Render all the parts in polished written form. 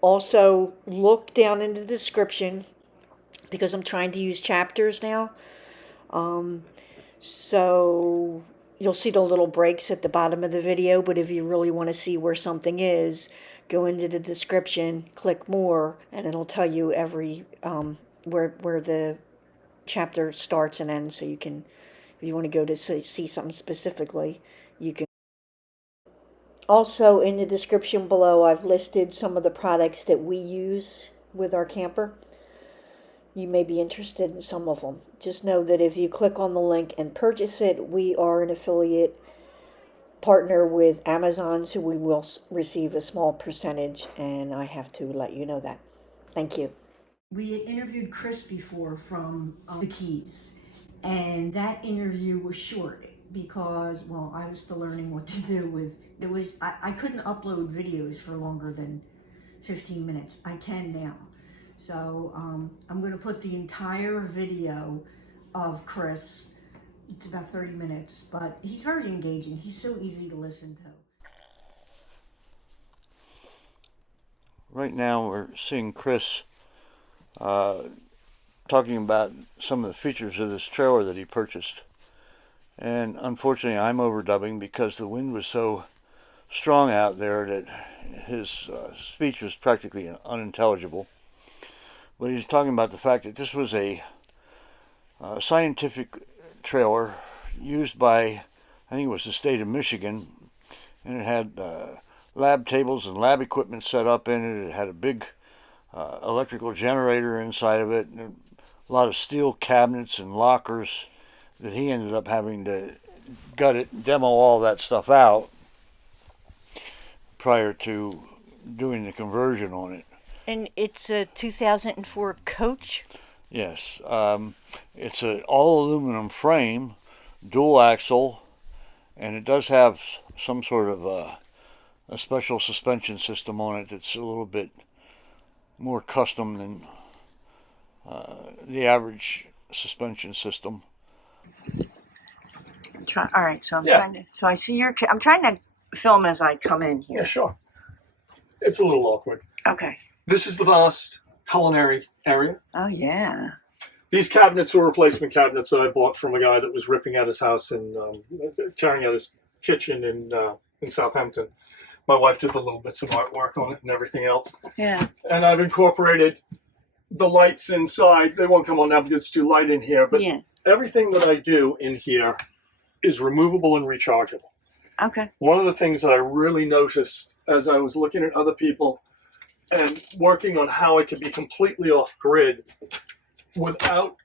Also, look down in the description because I'm trying to use chapters now. So you'll see the little breaks at the bottom of the video, but if you really want to see where something is, go into the description, click more, and it'll tell you every where the chapter starts and ends, so you can, if you want to go to see something specifically, you can. Also, in the description below, I've listed some of the products that we use with our camper. You may be interested in some of them. Just know that if you click on the link and purchase it, we are an affiliate partner with Amazon, so we will receive a small percentage, and I have to let you know that. Thank you. We had interviewed Chris before from the Keys, and that interview was short because, well, I was still learning what to do with it. I couldn't upload videos for longer than 15 minutes. I can now. So I'm going to put the entire video of Chris. It's about 30 minutes, but he's very engaging. He's so easy to listen to. Right now we're seeing Chris talking about some of the features of this trailer that he purchased. And unfortunately I'm overdubbing because the wind was so strong out there that his speech was practically unintelligible. But he's talking about the fact that this was a scientific trailer used by, I think it was the state of Michigan, and it had lab tables and lab equipment set up in it. It had a big electrical generator inside of it, and a lot of steel cabinets and lockers that he ended up having to gut it, demo all that stuff out prior to doing the conversion on it. And it's a 2004 Coach? Yes. It's an all-aluminum frame, dual axle, and it does have some sort of a special suspension system on it that's a little bit more custom than the average suspension system. All right, so I see I'm trying to film as I come in here. Yeah, sure. It's a little awkward. Okay. This is the vast culinary area. Oh, yeah. These cabinets were replacement cabinets that I bought from a guy that was ripping out his house and tearing out his kitchen in Southampton. My wife did the little bits of artwork on it and everything else. Yeah. And I've incorporated the lights inside. They won't come on now because it's too light in here. But yeah. Everything that I do in here is removable and rechargeable. Okay. One of the things that I really noticed as I was looking at other people and working on how it could be completely off-grid without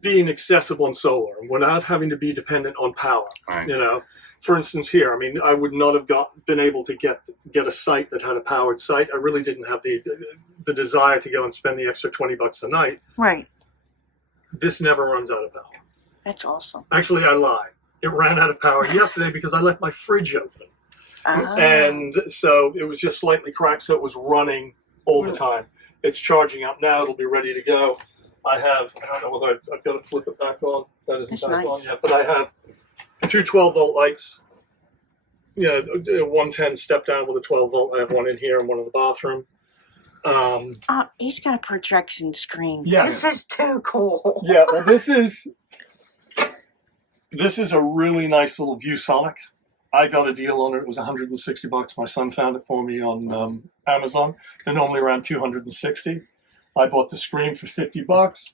being accessible on solar, without having to be dependent on power. Right. You know, for instance, here, I mean, I would not have been able to get a site that had a powered site. I really didn't have the desire to go and spend the extra $20 a night. Right. This never runs out of power. That's awesome. Actually, I lied. It ran out of power yesterday because I left my fridge open. And so it was just slightly cracked, so it was running all the time. It's charging up now. It'll be ready to go. I don't know whether I've got to flip it back on. That isn't back on yet. But I have two 12-volt lights. You know, 110 step down with a 12-volt. I have one in here and one in the bathroom. He's got a projection screen. Yeah. This is too cool. Yeah, well, this is a really nice little ViewSonic. I got a deal on it. It was $160. My son found it for me on Amazon. They're normally around $260. I bought the screen for $50.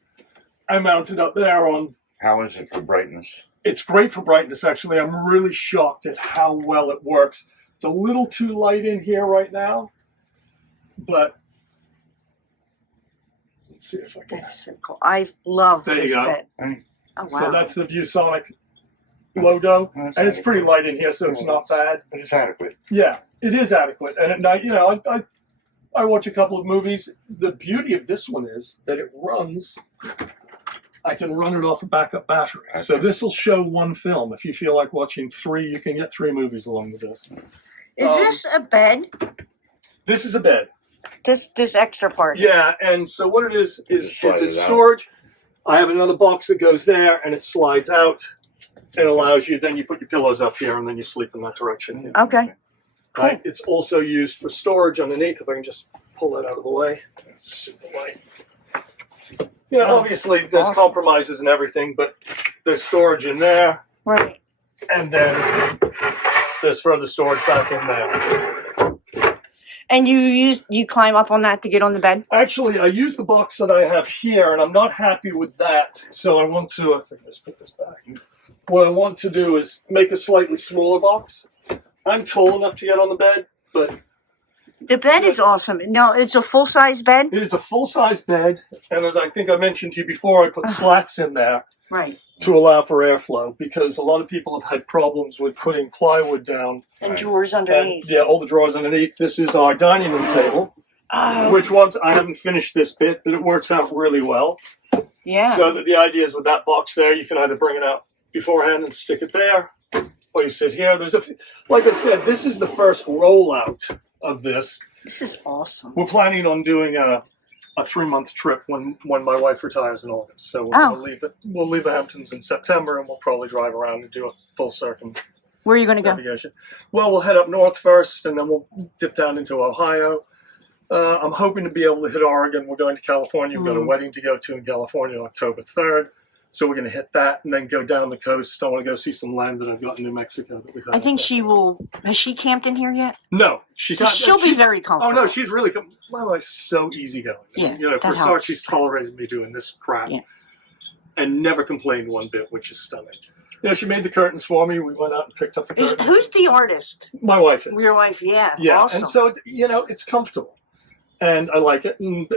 I mounted up there on. How is it for brightness? It's great for brightness, actually. I'm really shocked at how well it works. It's a little too light in here right now, but let's see if I can. That's so cool. I love this bed. Right. Oh, wow. So that's the ViewSonic logo, and it's pretty light in here, so it's not bad. But it's adequate. Yeah, it is adequate. And at night, you know, I watch a couple of movies. The beauty of this one is that it runs. I can run it off a backup battery. Okay. So this will show one film. If you feel like watching three, you can get 3 movies along with this. Is this a bed? This is a bed. This extra part. Yeah, and so what it is it's a storage. I have another box that goes there, and it slides out. It allows you, then you put your pillows up here, and then you sleep in that direction here. Okay. Cool. Right? It's also used for storage underneath. If I can just pull that out of the way. Super light. You know, obviously that's there's awesome. compromises and everything, but there's storage in there, Right. and then there's further storage back in there. And you climb up on that to get on the bed? Actually, I use the box that I have here, and I'm not happy with that. So I want to, I think let's put this back. What I want to do is make a slightly smaller box. I'm tall enough to get on the bed, but The bed is awesome. No, it's a full-size bed? it is a full-size bed, and as I think I mentioned to you before, I put slats in there Right. to allow for airflow, because a lot of people have had problems with putting plywood down. And drawers And underneath. yeah, all the drawers underneath. This is our dining room table, Oh, which once I haven't finished this bit, but it works out really well. yeah. So that the idea is with that box there, you can either bring it out beforehand and stick it there, or you sit here. Like I said, this is the first rollout of this. This is awesome. We're planning on doing a 3-month trip when my wife retires in August. So we'll leave the Hamptons in September, and we'll probably drive around and do a full Where are you going to go? circumnavigation. Well, we'll head up north first, and then we'll dip down into Ohio. I'm hoping to be able to hit Oregon. We're going to California. We've got a wedding to go to in California on October 3rd. So we're going to hit that and then go down the coast. I want to go see some land that I've got in New Mexico. That we've had I think she will. Has she camped in here yet? No, She'll be very comfortable. Oh no, she's really. My wife's so easygoing. Yeah, you know, for a that start, helps. she's tolerated me doing this crap, Yeah. and never complained one bit, which is stunning. You know, she made the curtains for me. We went out and picked up the curtains. Who's the artist? My wife is. Your wife, yeah. Yeah, Awesome. and so it's comfortable, and I like it. And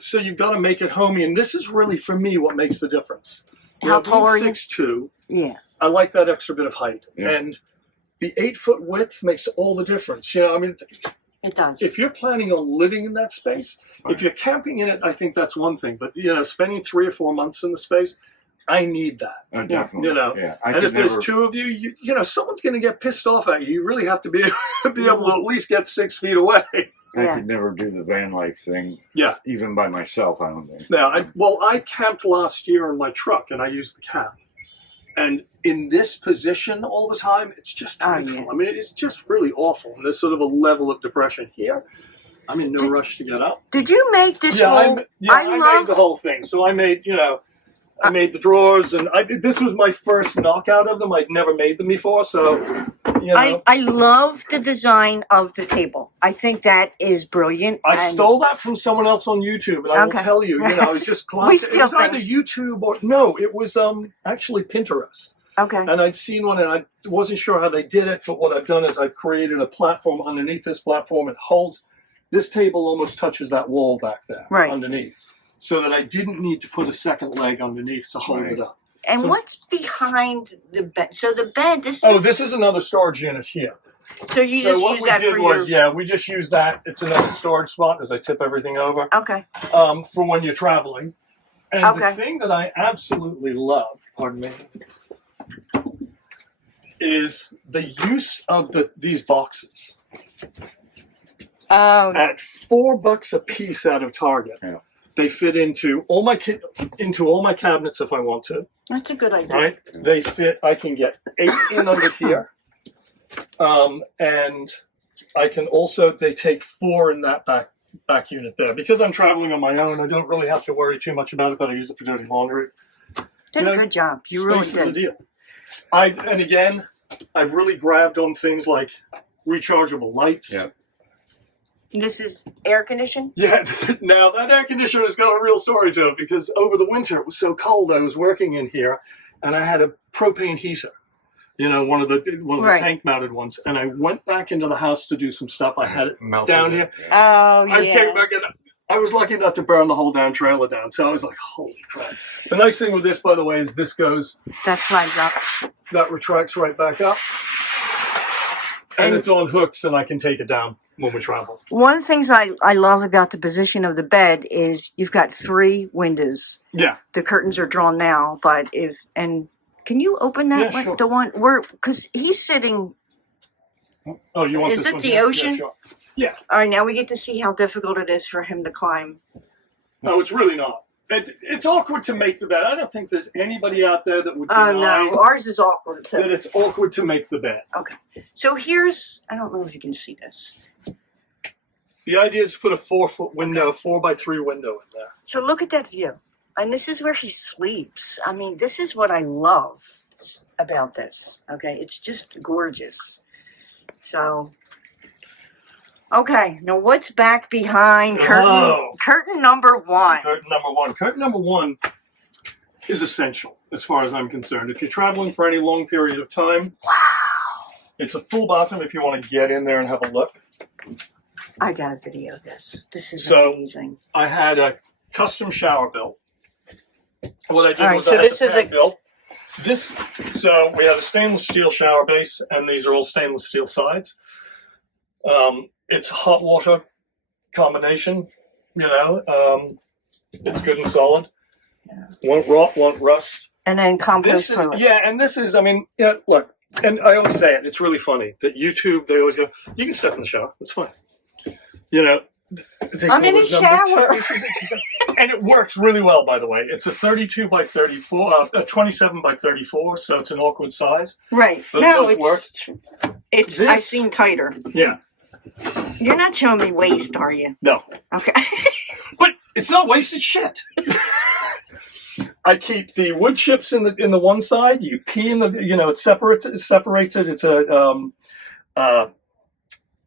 so you've got to make it homey, and this is really for me what makes the difference. How tall are you? 6'2". Yeah. I like that extra bit of height, Yeah. and the 8-foot width makes all the difference. You know, I mean, It does. if you're planning on living in that space, if you're camping in it, I think that's one thing. But spending 3 or 4 months in the space, I need that. Definitely. Yeah. I And if could there's never, 2 of you, someone's going to get pissed off at you. You really have to be able to at least get 6 feet away. I could never do the van life thing. Yeah. Even by myself, I don't think. Now, I camped last year in my truck, and I used the camp. And in this position all the time, it's just dreadful. yeah. I mean, it's just really awful. And there's sort of a level of depression here. I'm in no rush to get up. Did you make this Yeah, whole? I made the whole thing. So I made, I made the drawers, and this was my first knockout of them. I'd never made them before, so I love the design of the table. I think that is brilliant. I stole that from someone else on YouTube, and I will tell you, it was just classic. We steal It was either things. YouTube or no, it was actually Pinterest. Okay. And I'd seen one, and I wasn't sure how they did it, but what I've done is I've created a platform underneath this platform. It holds, this table almost touches that wall back there underneath, so that I didn't need to put a second leg underneath to hold it up. And So- what's behind the bed? So the bed, this This is another storage unit here. so you So just what use we that did for was, your... we just use that. It's another storage spot as I tip everything over Okay. for when you're traveling. And Okay. the thing that I absolutely love, pardon me, is the use of these boxes. At $4 a piece out of Target, they fit into all my cabinets if I want to. That's a good idea. Right? They fit. I can get 8 in under here, and I can also. They take 4 in that back unit there. Because I'm traveling on my own, I don't really have to worry too much about it. But I use it for dirty laundry. Did a good job. You really Space is a did. deal. I've really grabbed on things like rechargeable lights. Yeah. This is air conditioned? Yeah, now that air conditioner has got a real story to it, because over the winter it was so cold. I was working in here, and I had a propane heater, one of the tank mounted ones, and I went back into the house to do some stuff. I had it down here. Oh, yeah. I came back and I was lucky not to burn the whole damn trailer down, so I was like, holy crap. The nice thing with this, by the way, is this goes, That slides up. that retracts right back up, and it's on hooks, and I can take it down when we travel. One of the things I love about the position of the bed is you've got 3 windows. Yeah. The curtains are drawn now, but can you open that one? Sure. The one where, because he's sitting. Oh, you want Is this it one the here? ocean? Yeah, sure. Yeah. All right, now we get to see how difficult it is for him to climb. No, it's really not. It's awkward to make the bed. I don't think there's anybody out there that would deny no, ours is awkward too. that it's awkward to make the bed. Okay, so here's, I don't know if you can see this. The idea is to put a 4-foot window, 4x3 window in there. So look at that view. And this is where he sleeps. I mean, this is what I love about this. Okay, it's just gorgeous. So, okay, now what's back behind curtain number one? Curtain number one. Curtain number one is essential as far as I'm concerned. If you're traveling for any long period of time, Wow. It's a full bathroom if you want to get in there and have a look. I gotta video this. This is So, amazing. I had a custom shower built. What I did All right, was so I had this the is pad a- built. So we have a stainless steel shower base, and these are all stainless steel sides. It's a hot water combination, you know. It's good and solid. Won't rot, won't rust. And then compost This is, toilet. yeah, and this is, I mean, yeah, look, and I always say it, it's really funny that YouTube, they always go, you can step in the shower, it's fine. You know, they I'm call in the those number shower. two- and it works really well, by the way. It's a 32 by 34, a 27 by 34, so it's an awkward size. Right. But No, it it's This- I've seen tighter. Yeah, You're not showing me waist, are you? no, Okay. but it's not wasted shit. I keep the wood chips in the one side. You pee in the, you know, it separates it. It's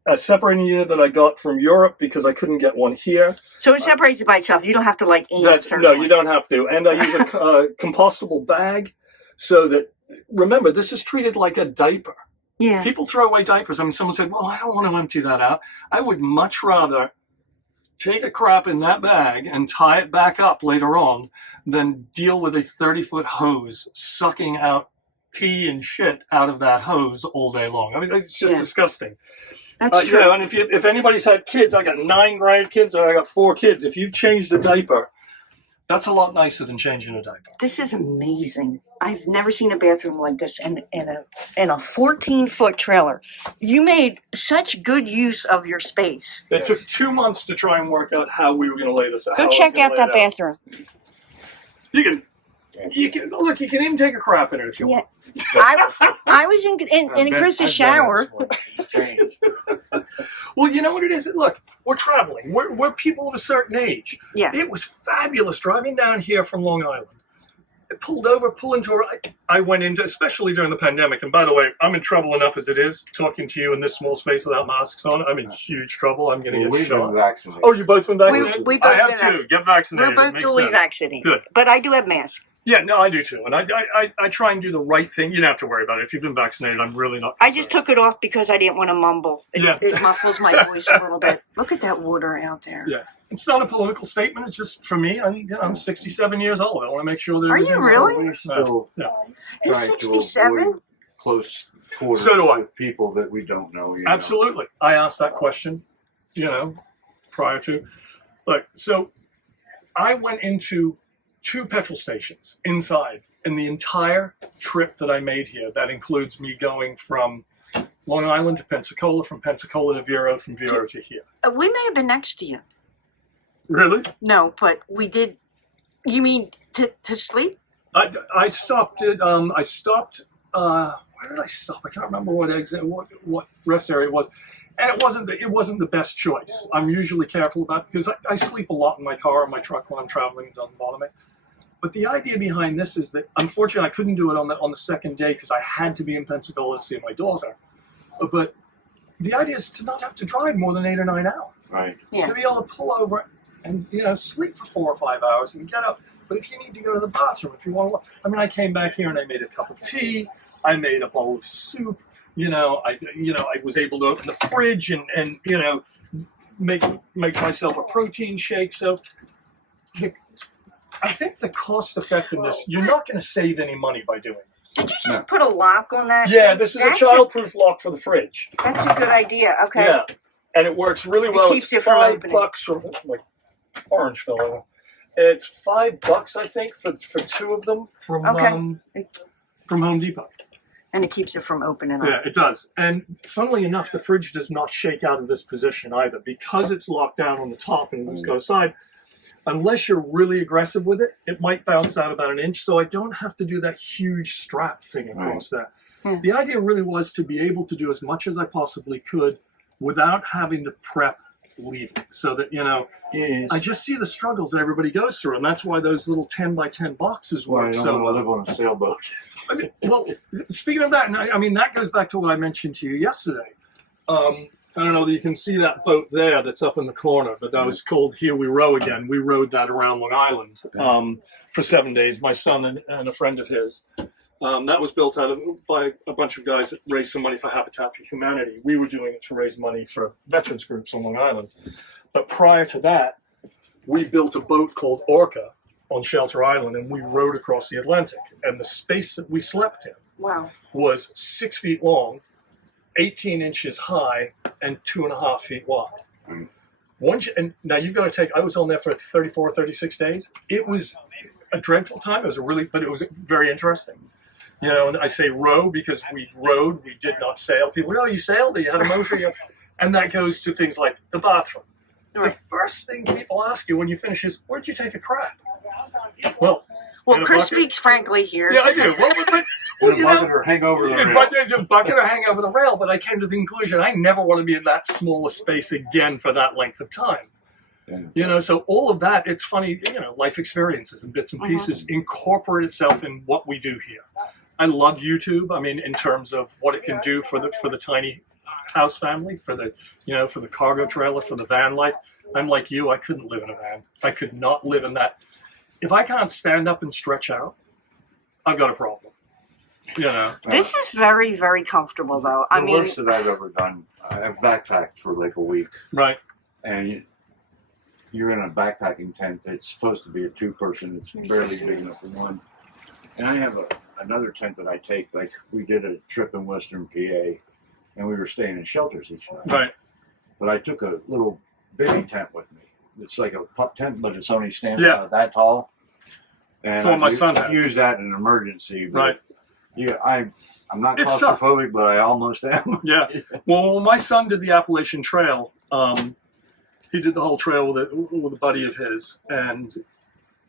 a separating unit that I got from Europe because I couldn't get one here. So it separates it by itself. You don't have to like aim No, you don't have to. And I use a compostable bag so that, remember, this is treated like a diaper. Yeah. People throw away diapers. I mean, someone said, well, I don't want to empty that out. I would much rather take a crap in that bag and tie it back up later on than deal with a 30-foot hose sucking out pee and shit out of that hose all day long. I mean, it's just disgusting. That's You true. know, and if anybody's had kids, I got 9 grandkids and I got 4 kids. If you've changed a diaper, that's a lot nicer than changing a diaper. This is amazing. I've never seen a bathroom like this in a 14-foot trailer. You made such good use of your space. It took 2 months to try and work out how we were going to lay this out. Go check out that bathroom. You can look. You can even take a crap in it if you want. I was in Chris's shower. Well, you know what it is? Look, we're traveling. We're people of a certain age. Yeah. It was fabulous driving down here from Long Island. I pulled into I went into, especially during the pandemic. And by the way, I'm in trouble enough as it is, talking to you in this small space without masks on. I'm in huge trouble. I'm going to get shot. Vaccinated. Oh, you both been vaccinated? We both I have been too. vaccinated. Get vaccinated. We're It both makes duly sense. vaccinated. Good. But I do have masks. Yeah, no, I do too. And I try and do the right thing. You don't have to worry about it. If you've been vaccinated, I'm really not concerned. I just took it off because I didn't want to mumble. It muffles my voice a little bit. Look at that water out there. Yeah. It's not a political statement. It's just, for me, I'm 67 years old. I want to make sure that Are you everything's really? okay. We're still You're trying to 67? avoid close quarters So do I. with people that we don't know. You know. Absolutely. I asked that question, prior to. Look, so I went into 2 petrol stations inside, and the entire trip that I made here, that includes me going from Long Island to Pensacola, from Pensacola to Vero, from Vero to here. We may have been next to you. Really? No, but we did. You mean to sleep? I stopped at where did I stop? I can't remember what exit, what rest area it was, and it wasn't the best choice. I'm usually careful about it because I sleep a lot in my car or my truck when I'm traveling. It doesn't bother me. But the idea behind this is that, unfortunately, I couldn't do it on the second day because I had to be in Pensacola to see my daughter. But the idea is to not have to drive more than 8 or 9 hours. Right. Yeah. To be able to pull over and sleep for 4 or 5 hours and get up. But if you need to go to the bathroom, if you want to, I came back here and I made a cup of tea. I made a bowl of soup. I was able to open the fridge and make myself a protein shake. So I think the cost effectiveness, you're not going to save any money by doing this. Did you just put a lock on that? Yeah, thing? this is That's a childproof lock for the fridge. That's a good idea. Okay. Yeah, and it works really well. keeps It's it from $5 opening. from my orange fellow. It's $5, I think, for 2 of them from Home Depot. And it keeps it from opening up. Yeah, it does. And funnily enough, the fridge does not shake out of this position either because it's locked down on the top and just go aside. unless you're really aggressive with it, it might bounce out about 1 inch. So I don't have to do that huge strap thing across there. Yeah. The idea really was to be able to do as much as I possibly could without having to prep leaving, so that, you know, I just see the struggles that everybody goes through, and that's why those little 10 by 10 boxes Well, I work don't so want well. to live on a sailboat. Well, speaking of that, and I mean, that goes back to what I mentioned to you yesterday. I don't know that you can see that boat there that's up in the corner, but that was called Here We Row Again. We rowed that around Long Island for 7 days, my son and a friend of his. That was built by a bunch of guys that raised some money for Habitat for Humanity. We were doing it to raise money for veterans groups on Long Island. But prior to that, we built a boat called Orca on Shelter Island, and we rowed across the Atlantic. And the space that we slept in Wow. was 6 feet long, 18 inches high, and 2.5 feet wide. And now you've got to take, I was on there for 34, 36 days. It was a dreadful time. It was but it was very interesting. You know, and I say row because we rowed, we did not sail. People go, oh, you sailed, you had a motor. And that goes to things like the bathroom. Right. The first thing people ask you when you finish is, where'd you take a crap? Well, in a Chris bucket. speaks frankly here. Yeah, I do. Well, In a bucket or hang over the rail. a bucket or hang over the rail, but I came to the conclusion I never want to be in that small a space again for that length of time. Yeah. You know, so all of that, it's funny, you know, life experiences and bits and pieces incorporate itself in what we do here. I love YouTube. I mean, in terms of what it can do for the tiny house family, for the, you know, for the cargo trailer, for the van life. I'm like you, I couldn't live in a van. I could not live in that. If I can't stand up and stretch out, I've got a problem. You know. This is very, very comfortable, though. The worst that I've ever done, I've backpacked for like a week. Right. And you're in a backpacking tent that's supposed to be a two-person. It's barely big enough for one. And I have another tent that I take. Like, we did a trip in Western PA, and we were staying in shelters each night. Right. But I took a little baby tent with me. It's like a pup tent, but it's only standing about that tall. And So my son had. use that in an emergency. But Right. Yeah, I'm not It's tough. claustrophobic, but I almost am. Yeah. Well, when my son did the Appalachian Trail, he did the whole trail with a buddy of his, and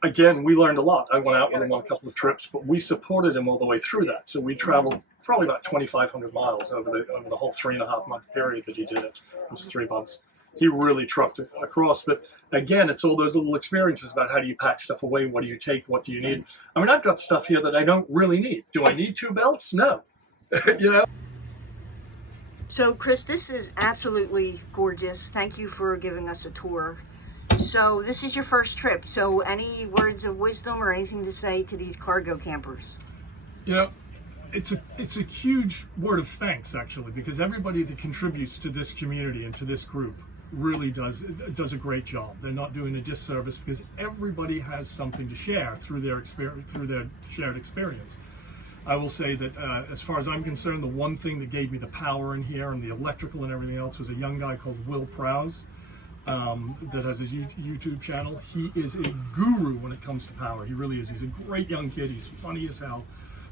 again, we learned a lot. I went out with him on a couple of trips, but we supported him all the way through that. So we traveled probably about 2,500 miles over the whole 3.5 month period that he did it. It was 3 months. He really trucked it across. But again, it's all those little experiences about how do you pack stuff away, what do you take, what do you need. I mean, I've got stuff here that I don't really need. Do I need 2 belts? No. You know. So, Chris, this is absolutely gorgeous. Thank you for giving us a tour. So, this is your first trip. So, any words of wisdom or anything to say to these cargo campers? You know, it's a huge word of thanks, actually, because everybody that contributes to this community and to this group really does a great job. They're not doing a disservice because everybody has something to share through their experience, through their shared experience. I will say that as far as I'm concerned, the one thing that gave me the power in here and the electrical and everything else was a young guy called Will Prowse that has his YouTube channel. He is a guru when it comes to power. He really is. He's a great young kid. He's funny as hell.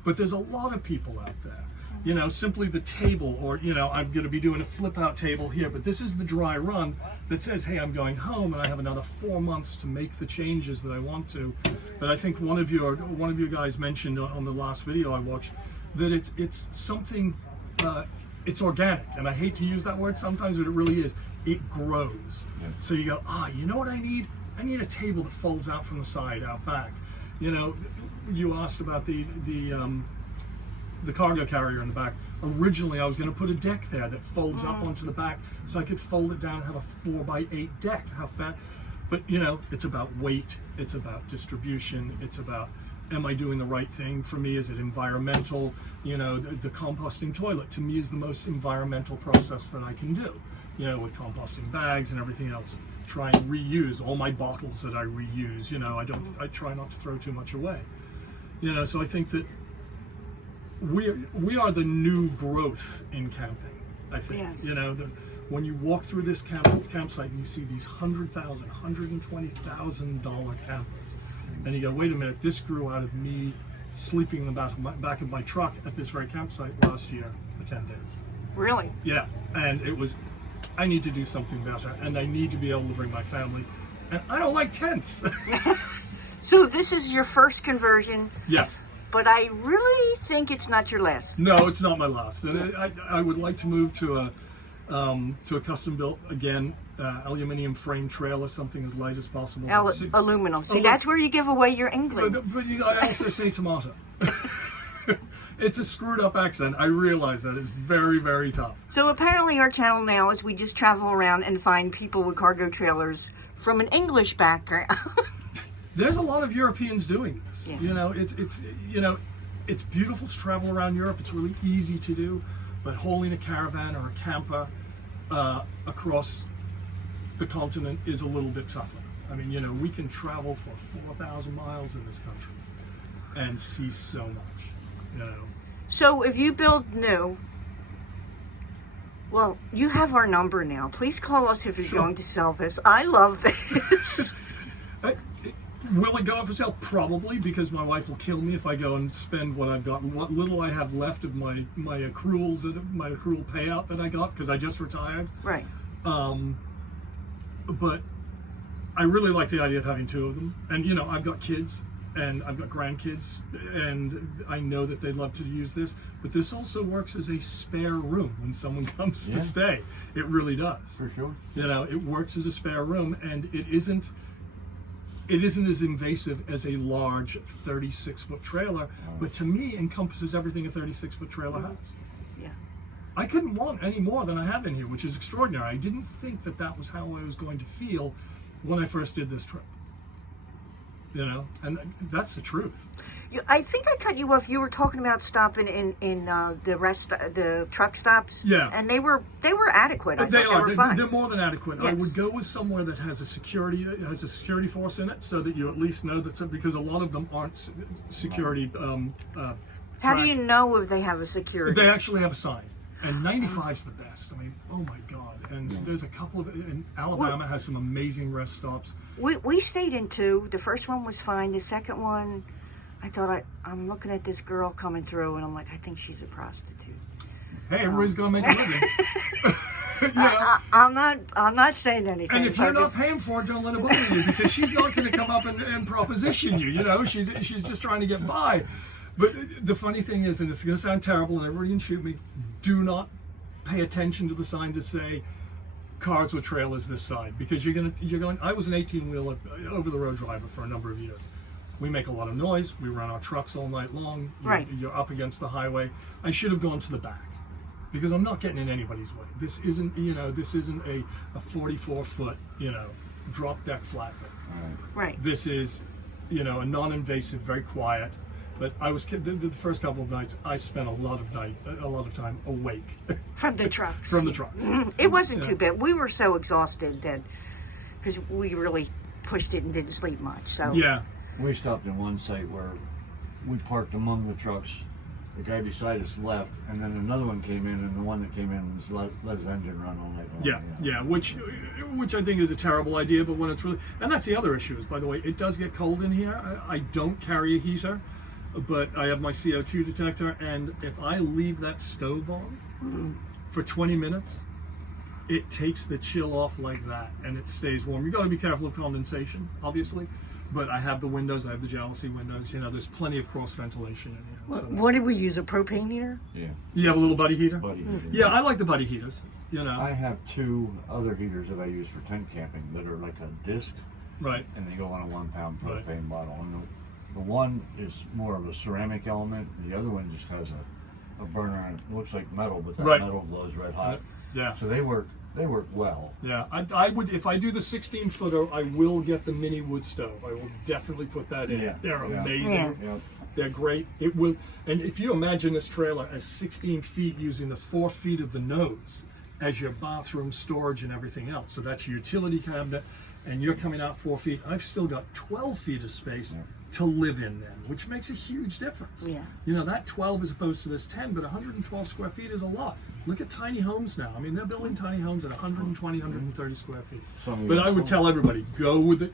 But there's a lot of people out there. You know, simply the table, or, you know, I'm going to be doing a flip out table here, but this is the dry run that says, hey, I'm going home and I have another 4 months to make the changes that I want to. But I think one of you guys mentioned on the last video I watched that it's something, it's organic. And I hate to use that word sometimes, but it really is. It grows. Yeah. So you go, you know what I need? I need a table that folds out from the side, out back. You know, you asked about the cargo carrier in the back. Originally, I was going to put a deck there that folds up onto the back so I could fold it down and have a 4x8 deck. How fat? But, you know, it's about weight. It's about distribution. It's about, am I doing the right thing? For me, is it environmental? You know, the composting toilet, to me, is the most environmental process that I can do. You know, with composting bags and everything else. Try and reuse all my bottles that I reuse. You know, I try not to throw too much away. You know, so I think that we are the new growth in camping, I think. Yes. You know, when you walk through this campsite and you see these $100,000, $120,000 campers, and you go, wait a minute, this grew out of me sleeping in the back of my truck at this very campsite last year for 10 days. Really? Yeah, and it was, I need to do something better, and I need to be able to bring my family. And I don't like tents. So this is your first conversion, Yes. but I really think it's not your last. No, it's not my last. And I would like to move to a custom built, again, aluminum frame trailer, something as light as possible. Aluminum. See, that's where you give away your England. But I also say tomato. It's a screwed up accent. I realize that. It's very, very tough. So apparently our channel now is we just travel around and find people with cargo trailers from an English background. There's a lot of Europeans doing this. Yeah. You know, it's beautiful to travel around Europe. It's really easy to do, but hauling a caravan or a camper across the continent is a little bit tougher. I mean, you know, we can travel for 4,000 miles in this country and see so much. You know. So if you build new, well, you have our number now. Please call us if you're going to sell this. I love this. Will it go up for sale? Probably, because my wife will kill me if I go and spend what I've got, what little I have left of my accruals, my accrual payout that I got, because I just retired. Right. But I really like the idea of having two of them. And, you know, I've got kids and I've got grandkids, and I know that they'd love to use this. But this also works as a spare room when someone comes to stay. It really does. For sure. You know, it works as a spare room, and it isn't as invasive as a large 36-foot trailer, but to me encompasses everything a 36-foot trailer has. Yeah. I couldn't want any more than I have in here, which is extraordinary. I didn't think that was how I was going to feel when I first did this trip. You know, and that's the truth. I think I cut you off. You were talking about stopping in the truck stops. Yeah. And they were adequate. I thought They are. were fine. They're more than adequate. Yes. I would go with somewhere that has a security force in it, so that you at least know that, because a lot of them aren't security. How do you know if they have a security? They actually have a sign, and 95's the best. I mean, oh my God! And there's a couple of, and Alabama has some amazing rest stops. We stayed in two. The first one was fine. The second one, I thought I'm looking at this girl coming through, and I'm like, I think she's a prostitute. Hey, everybody's gonna make a living. You know? I'm not saying anything. And if you're not paying for it, don't let it bother you, because she's not going to come up and proposition you. You know, she's just trying to get by. But the funny thing is, and it's going to sound terrible, and everybody can shoot me, do not pay attention to the signs that say cars with trailers this side, because you're going. I was an 18-wheeler over the road driver for a number of years. We make a lot of noise. We run our trucks all night long. You're up against the highway. I should have gone to the back, because I'm not getting in anybody's way. This isn't a 44-foot, drop deck flatbed. Right. This is, a non-invasive, very quiet. But the first couple of nights, I spent a lot of time awake. From the trucks. From the trucks. It wasn't too bad. We were so exhausted that, because we really pushed it and didn't sleep much. So yeah. We stopped in one site where we parked among the trucks. The guy beside us left, and then another one came in, and the one that came in was let his engine run all night long. Yeah, which I think is a terrible idea, but when it's really, and that's the other issue is, by the way, it does get cold in here. I don't carry a heater, but I have my CO2 detector, and if I leave that stove on for 20 minutes, it takes the chill off like that, and it stays warm. You got to be careful of condensation, obviously. But I have the windows, I have the jealousy windows, there's plenty of cross ventilation in here. What did we use, a propane heater? Yeah. You have a little buddy heater? Buddy heater. Yeah, I like the buddy heaters, I have two other heaters that I use for tent camping that are like a disc. Right. And they go on a 1 pound propane bottle. And the one is more of a ceramic element. The other one just has a burner, and it looks like metal, but that metal glows red hot. Yeah. So they work well. Yeah, I would, if I do the 16-footer, I will get the mini wood stove. I will definitely put that in. Yeah. They're amazing. Yeah. They're great. It will, and if you imagine this trailer as 16 feet using the 4 feet of the nose as your bathroom storage and everything else, so that's your utility cabinet, and you're coming out 4 feet, I've still got 12 feet of space to live in then, which makes a huge difference. Yeah. That 12 as opposed to this 10, but 112 square feet is a lot. Look at tiny homes now. I mean, they're building tiny homes at 120, 130 square feet. But I would tell everybody, go with at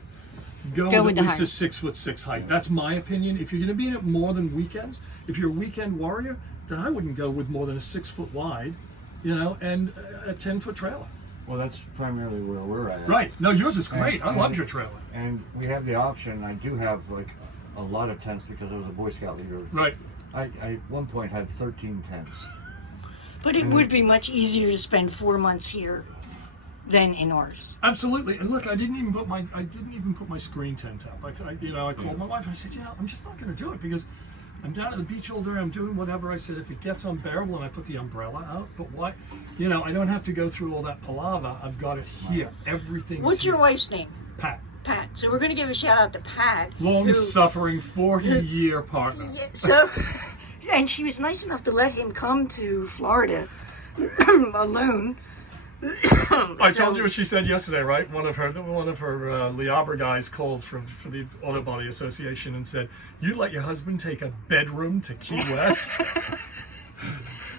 least a 6'6" height. That's my opinion. If you're going to be in it more than weekends, if you're a weekend warrior, then I wouldn't go with more than a 6 foot wide, and a 10-foot trailer. Well, that's primarily where we're at. Right. No, yours is great. I loved your trailer. And we have the option. I do have like a lot of tents because I was a Boy Scout leader. Right. I at one point had 13 tents. But it would be much easier to spend 4 months here than in ours. Absolutely. And look, I didn't even put my screen tent up. I called my wife and I said, I'm just not going to do it because I'm down at the beach all day. I'm doing whatever. I said, if it gets unbearable, and I put the umbrella out. But why? I don't have to go through all that palaver. I've got it here. Everything's What's here. your wife's name? Pat. Pat. So we're going to give a shout out to Pat. Long-suffering 40-year partner. Yeah, so, and she was nice enough to let him come to Florida alone. I told you what she said yesterday, right? One of her Liabra guys called for the Auto Body Association and said, "You let your husband take a bedroom to Key West."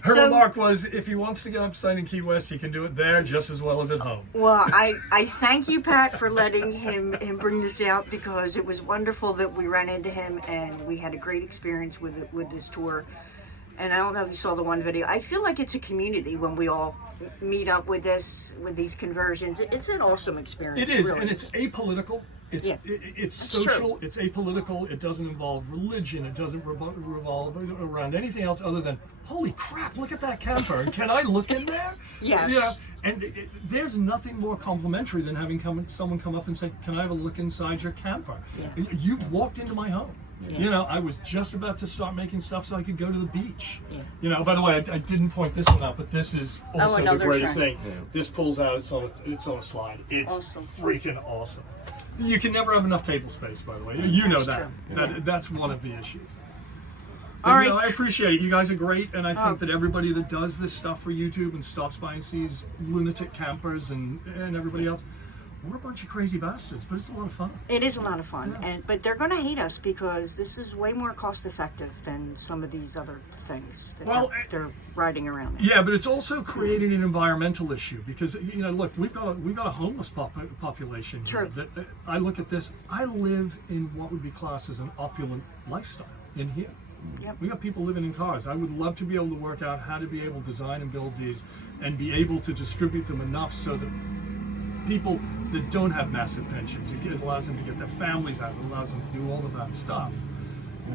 Her remark was, if he wants to get upside in Key West, he can do it there just as well as at home. Well, I thank you, Pat, for letting him bring this out because it was wonderful that we ran into him and we had a great experience with this tour. And I don't know if you saw the one video. I feel like it's a community when we all meet up with these conversions. It's an awesome experience. It is, really. and it's apolitical. It's social. True. It's apolitical. It doesn't involve religion. It doesn't revolve around anything else other than, holy crap, look at that camper. And can I look in there? Yes. Yeah. And there's nothing more complimentary than having someone come up and say, "Can I have a look inside your camper?" Yeah. You walked into my home. Yeah. I was just about to start making stuff so I could go to the beach. Yeah. By the way, I didn't point this one out, but this is also the another greatest trend. thing. This pulls out. It's on a slide. It's Awesome. freaking awesome. You can never have enough table space, by the way. You know That's that. true. That's one of the issues. All right. I appreciate it. You guys are great, and I think that everybody that does this stuff for YouTube and stops by and sees lunatic campers and everybody else, we're a bunch of crazy bastards, but it's a lot of fun. It is a lot of fun, Yeah. but they're going to hate us because this is way more cost effective than some of these other things that they're riding around in. Yeah, but it's also creating an environmental issue because look, we've got a homeless population. True. Here that I look at this. I live in what would be classed as an opulent lifestyle in here. Yep. We got people living in cars. I would love to be able to work out how to be able to design and build these and be able to distribute them enough so that people that don't have massive pensions, it allows them to get their families out, it allows them to do all of that stuff,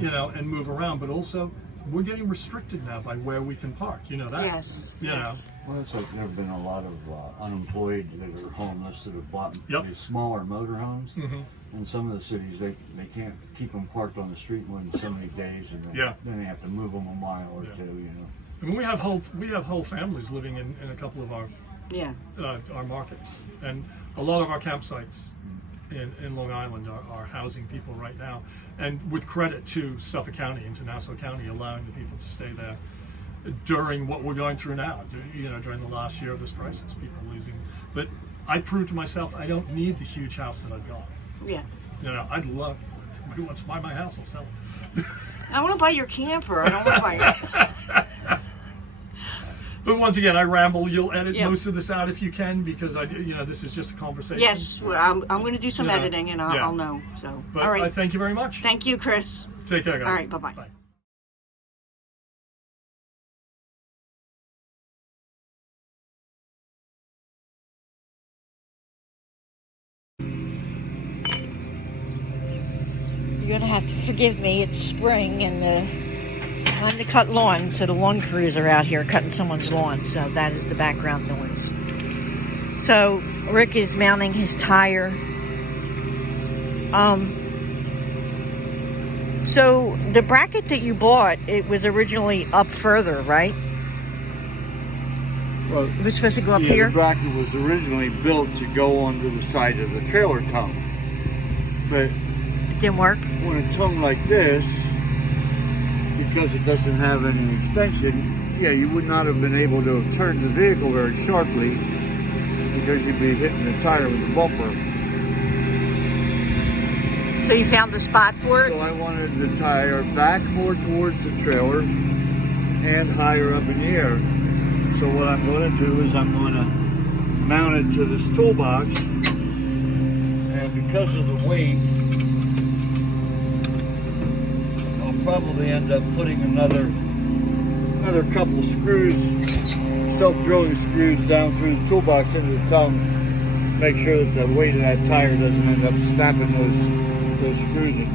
and move around. But also, we're getting restricted now by where we can park. You know that? Yes. You know. Well, it's like there have been a lot of unemployed that are homeless that have bought these smaller motorhomes. Mm-hmm. In some of the cities, they can't keep them parked on the street more than so many days, and then they have to move them a mile or two. I mean, we have whole families living in a couple of our markets, and a lot of our campsites in Long Island are housing people right now, and with credit to Suffolk County and to Nassau County allowing the people to stay there during what we're going through now, during the last year of this crisis, people losing. But I proved to myself I don't need the huge house that I've got. Yeah. I'd love, who wants to buy my house, I'll sell it. I want to buy your camper. I don't want to buy your... But once again, I ramble. You'll edit most of this out if you can, because this is just a conversation. Yes, I'm going to do some editing, and I'll know. So, but all right. I thank you very much. Thank you, Chris. Take care, guys. All right, bye-bye. Bye. You're going to have to forgive me. It's spring and it's time to cut lawn. So the lawn crews are out here cutting someone's lawn. So that is the background noise. So Rick is mounting his tire. So the bracket that you bought, it was originally up further, right? Well, It was supposed to go up here? The bracket was originally built to go onto the side of the trailer tongue. But It didn't work? when a tongue like this, because it doesn't have any extension, you would not have been able to have turned the vehicle very sharply because you'd be hitting the tire with the bumper. So you found the spot for it? So I wanted the tire back more towards the trailer and higher up in the air. So what I'm going to do is I'm going to mount it to this toolbox, and because of the weight, I'll probably end up putting another couple screws self-drilling screws down through the toolbox into the tongue. Make sure that the weight of that tire doesn't end up snapping those screws in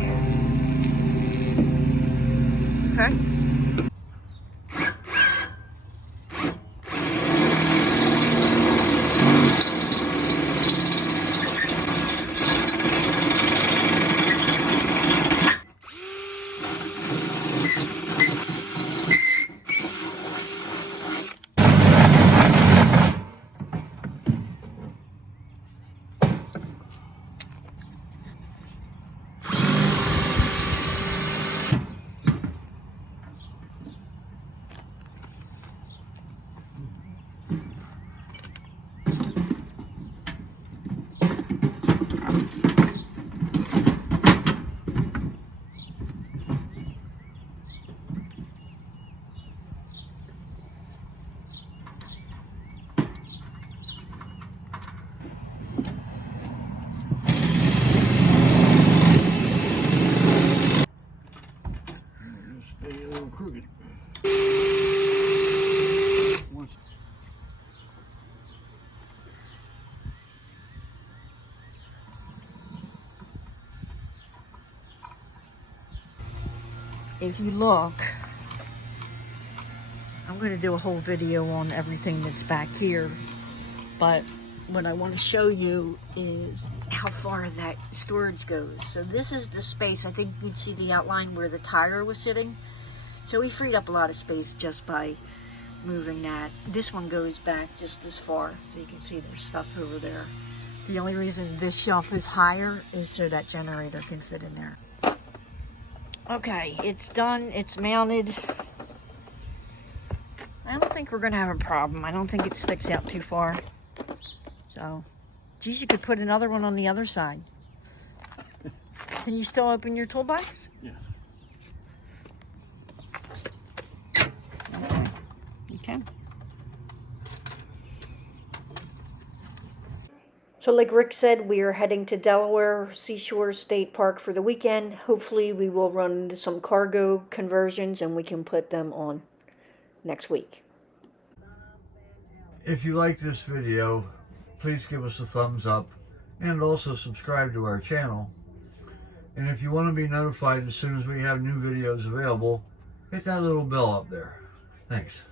there. Okay. Stay a little crooked. If you look, I'm going to do a whole video on everything that's back here, but what I want to show you is how far that storage goes. So this is the space. I think you can see the outline where the tire was sitting. So we freed up a lot of space just by moving that. This one goes back just this far, so you can see there's stuff over there. The only reason this shelf is higher is so that generator can fit in there. Okay, it's done, it's mounted. I don't think we're gonna have a problem. I don't think it sticks out too far. So, geez, you could put another one on the other side. Can you still open your toolbox? Yeah. Okay, you can. So like Rick said, we are heading to Delaware Seashore State Park for the weekend. Hopefully we will run into some cargo conversions and we can put them on next week. If you like this video, please give us a thumbs up and also subscribe to our channel. And if you want to be notified as soon as we have new videos available, hit that little bell up there. Thanks.